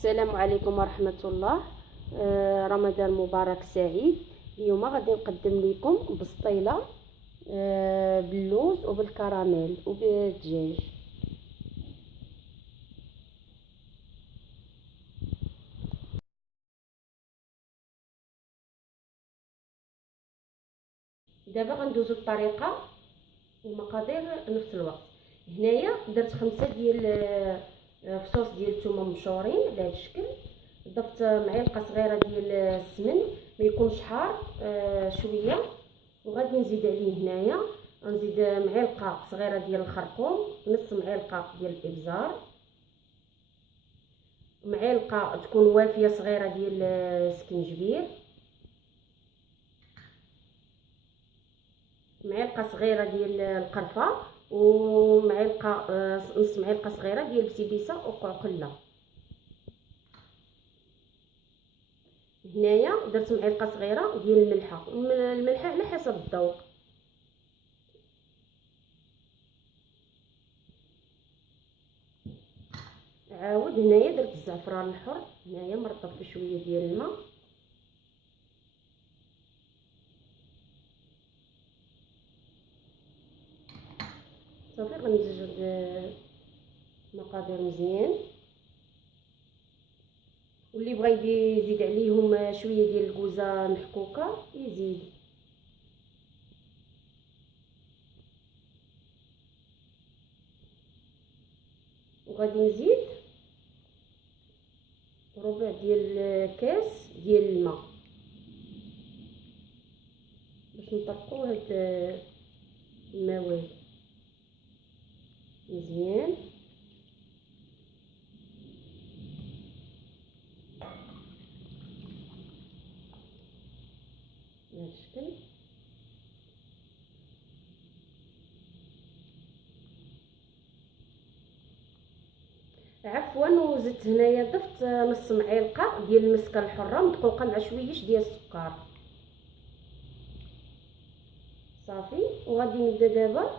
السلام عليكم ورحمة الله. رمضان مبارك سعيد. اليوم غادي نقدم لكم بسطيلة باللوز وبالكراميل وبالدجاج. دابا غندوزو الطريقة والمقادير نفس الوقت. هنايا درت 5 ديال فصوص ديال الثومه مبشورين على هذا الشكل. ضفت معلقه صغيره ديال السمن ما يكونش حار شويه، وغادي نزيد عليه هنايا غنزيد معلقه صغيره ديال الخرقوم، نص معلقه ديال الابزار، معلقه تكون وافيه صغيره ديال السكنجبير، معلقه صغيره ديال القرفه، ومعلقه نص معلقه صغيره ديال البسبيسه وقرقله. هنايا درت معلقه صغيره ديال الملحه على حسب الذوق. عاود هنايا درت الزعفران الحر، هنايا مرطب في شويه ديال الماء، صافي غنمزج المقادير مزيان. واللي بغى يزيد عليهم شويه ديال الكوزه محكوكه يزيد. وغادي نزيد ربع ديال كاس ديال الماء باش نطرقوا هاد المواد مزيان. بهذا الشكل. عفوا، وزدت هنايا ضفت نص معلقه ديال المسكه الحره مدقوقه مع شويش ديال السكر. صافي، وغادي نبدا دابا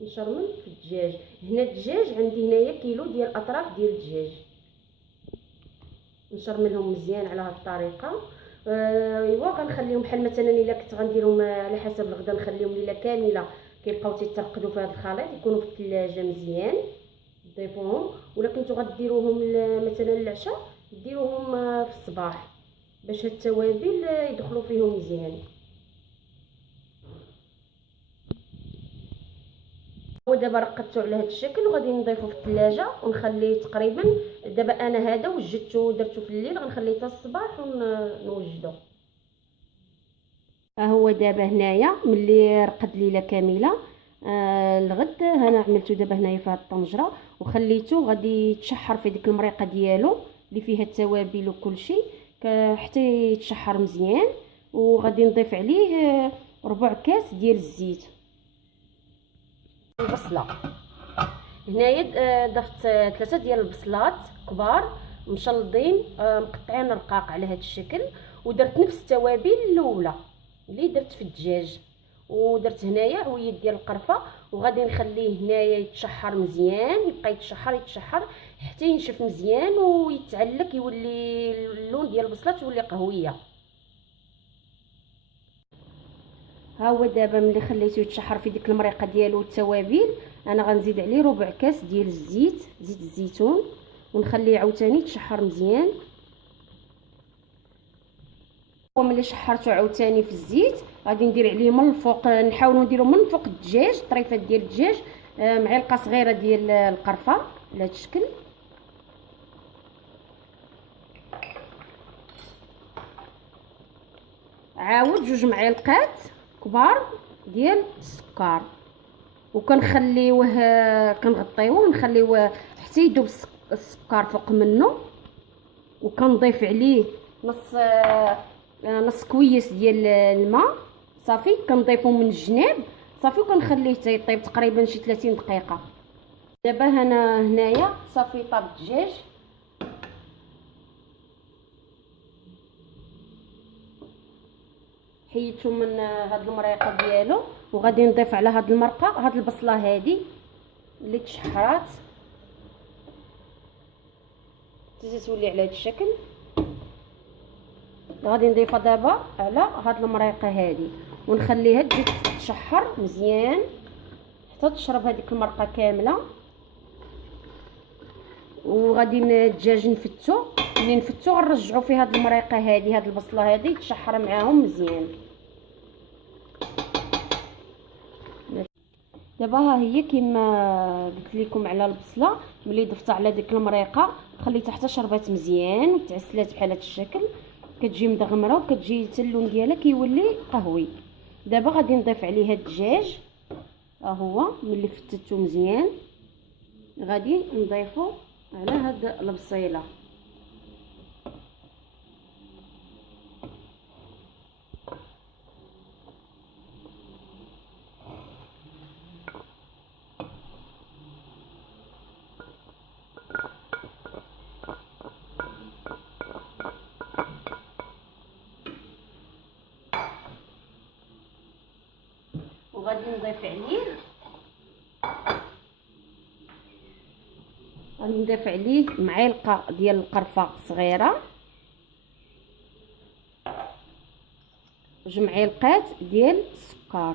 نشرمل في الدجاج. هنا الدجاج عندي هنايا كيلو ديال الاطراف ديال الدجاج، نشرملهم مزيان على هذه الطريقه. ايوا غنخليهم بحال مثلا الا كنت غنديرهم على حسب الغدا نخليهم ليله كامله كيبقاو تيترقدوا في هذا الخليط، يكونوا في الثلاجه مزيان تضيفوهم. ولا كنتو غديروهم مثلا العشاء ديروهم في الصباح باش هاد التوابل يدخلوا فيهم مزيان. ودابا رقدته على هذا الشكل وغادي نضيفه في الثلاجه ونخليه تقريبا. دابا انا هذا وجدته درته في الليل، غنخليه حتى الصباح ونوجدو. ها هو دابا هنايا ملي رقد ليله كامله الغد انا عملته دابا هنايا في هاد الطنجره وخليته غادي يتشحر في ديك المريقه ديالو اللي فيها التوابل وكلشي حتى يتشحر مزيان. وغادي نضيف عليه ربع كاس ديال الزيت. البصله هنايا ضفت 3 ديال البصلات كبار مشلضين مقطعين رقاق على هذا الشكل. ودرت نفس التوابل الاولى اللي درت في الدجاج، ودرت هنايا عويد ديال القرفه. وغادي نخليه هنايا يتشحر مزيان، يبقى يتشحر حتى ينشف مزيان ويتعلك، يولي اللون ديال البصله تولي قهويه. ها هو دابا ملي خليته يتشحر في ديك المريقه ديالو والتوابل، انا غنزيد عليه ربع كاس ديال الزيت، زيت الزيتون، ونخليه عاوتاني يتشحر مزيان. وملي شحرته عاوتاني في الزيت غادي ندير عليه من الفوق، نحاولوا نديروا من فوق الدجاج طريفات ديال الدجاج معلقه صغيره ديال القرفه على هذا الشكل. عاود 2 معالق كبار ديال السكر، وكنخليوه كنغطيوه ونخليوه حتى يذوب السكر فوق منه. وكنضيف عليه نص كويس ديال الماء صافي، كنضيفو من الجناب صافي، وكنخليه حتى يطيب تقريبا شي 30 دقيقه. دابا هنايا صافي طاب الدجاج. حيدته من هاد المريقه ديالو وغادي نضيف على هاد المرقه هاد البصله هادي اللي تشحرات حتى تولي على هذا الشكل. غادي نضيفها دابا على هاد المريقه هذه ونخليها تزيد تشحر مزيان حتى تشرب هذيك المرقه كامله. وغادي الدجاج نفتو، ملي نفتو غنرجعوا فيه هاد المريقه هذه، هاد البصله هذه تشحر معاهم مزيان. دابا ها هي كما قلت لكم على البصله، ملي ضفتها على ديك المريقه خليتها حتى شربات مزيان وتعسلات بحال هذا الشكل، كتجي مدغمره وكتجي حتى اللون ديالها كيولي قهوي. دابا غادي نضيف عليها الدجاج، ها هو ملي فتتو مزيان غادي نضيفو على هاد البصيله. وغادي نضيف عليه معلقه ديال القرفه صغيره، 2 معالق ديال السكر،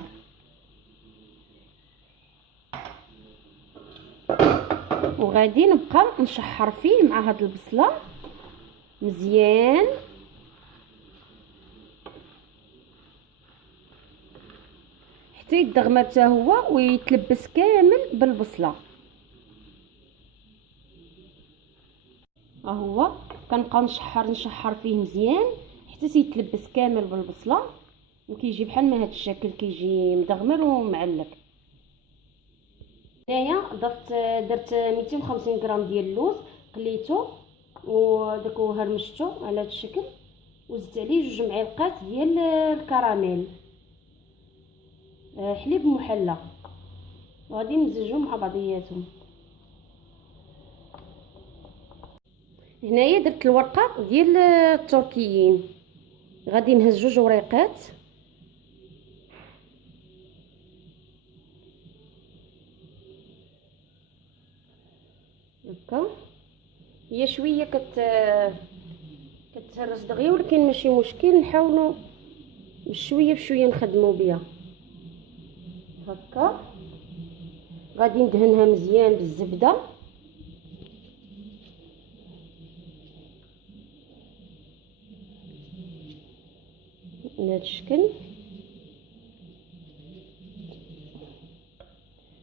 وغادي نبقى نشحر فيه مع هاد البصله مزيان حتى يدغمر حتى هو ويتلبس كامل بالبصله. ها هو كنبقى نشحر فيه مزيان حتى يتلبس كامل بالبصله وكيجي بحال ما هاد الشكل، كيجي مدغمر ومعلق. هنايا درت 250 غرام ديال اللوز، قليته وداك هرمشته على هاد الشكل، وزدت عليه 2 معالق ديال الكراميل حليب محلى، وغادي نمزجهم مع بعضياتهم. هنايا درت الورقه ديال التركيين، غادي نهز 2 وريقات هكا. هي شويه كتهرس دغيا، ولكن ماشي مشكل، نحاولوا بشويه بشويه نخدموا بها هكا. غادي ندهنها مزيان بالزبده بهذا الشكل.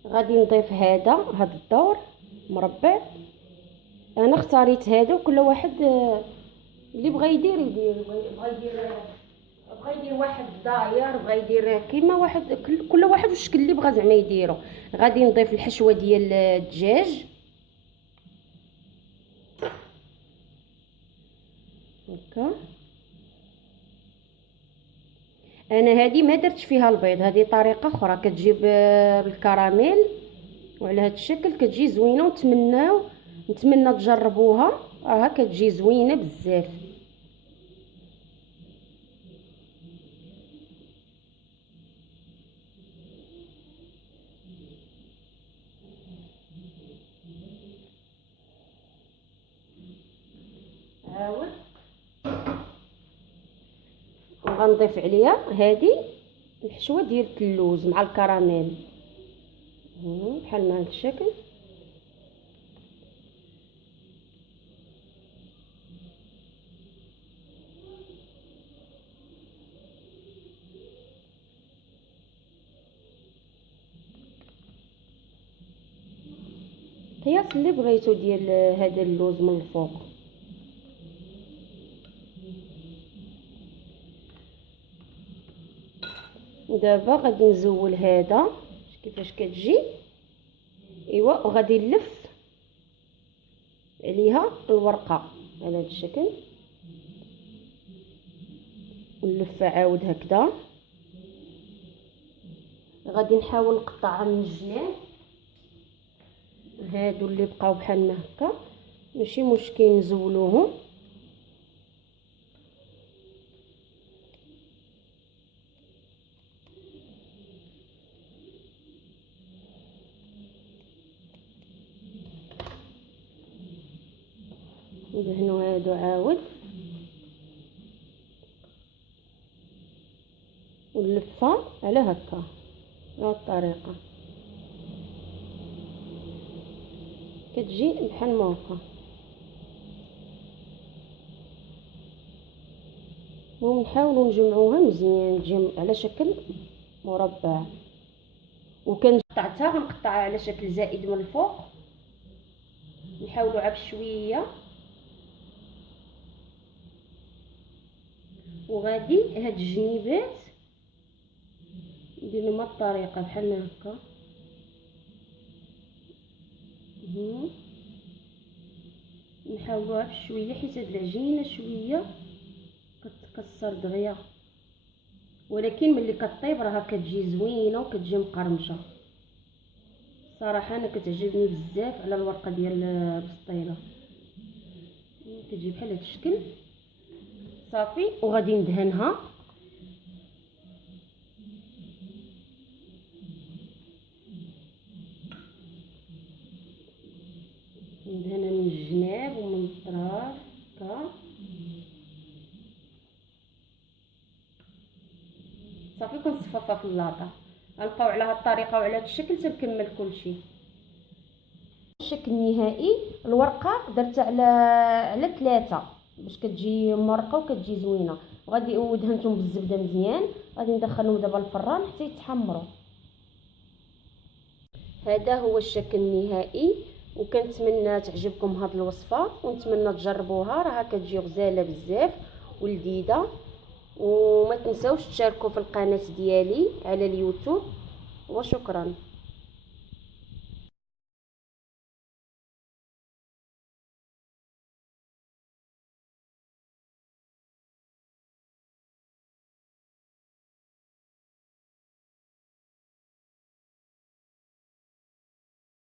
غادي نضيف هاد الدور مربع، انا اختاريت هذا، وكل واحد اللي بغى يدير بغى يدير واحد داير، بغى يدير كيما واحد، كل واحد والشكل اللي بغى زعما يديرو. غادي نضيف الحشوه ديال الدجاج هكا. انا هذه ما درتش فيها البيض، هذه طريقه اخرى كتجيب الكراميل وعلى هذا الشكل كتجي زوينه، نتمنى تجربوها، راها كتجي زوينه بزاف. عاود وغنضيف عليها هذه الحشوه ديال اللوز مع الكراميل بحال ما هذا الشكل. قياس اللي بغيتو ديال هذا اللوز من الفوق. دابا غادي نزول هذا كيفاش كتجي، ايوا، وغادي نلف عليها الورقه على هذا الشكل، ونلف عاود هكذا. غادي نحاول نقطعها من الجناب، هادو اللي بقاو بحال ما هكا ماشي مشكل نزولوهم. ندهنو هادو عاود ونلفها على هكا بهاد الطريقه، كتجي بحال ما هكا. ونحاولوا نجمعوها مزيان تجي على شكل مربع. وكان قطعتها غنقطعها على شكل زائد من الفوق، نحاولوا عا بشويه. وغادي هاد الجنيبات ندير نفس الطريقه بحال هكا، نحاولوها بشويه حيت هاد العجينه شويه كتكسر دغيا، ولكن ملي كطيب راها كتجي زوينه وكتجي مقرمشه. صراحه انا كتعجبني بزاف على الورقه ديال البسطيله، كتجي بحال هذا الشكل. صافي وغادي ندهنها ندهنها من الجناب ومن الطراف هكا. صافي كنصففها في اللاطه. غنبقاو على هاد الطريقه وعلى هاد الشكل تنكمل كلشي. الشكل النهائي الورقه درتها على 3 باش كتجي مرقه وكتجي زوينه. وغادي ودهنتهم بالزبده مزيان، غادي ندخلهم دابا الفران حتى يتحمروا. هذا هو الشكل النهائي، وكنتمنى تعجبكم هذه الوصفه ونتمنى تجربوها، راها كتجي غزاله بزاف ولذيذه. وما تنساوش تشاركوا في القناه ديالي على اليوتيوب، وشكرا.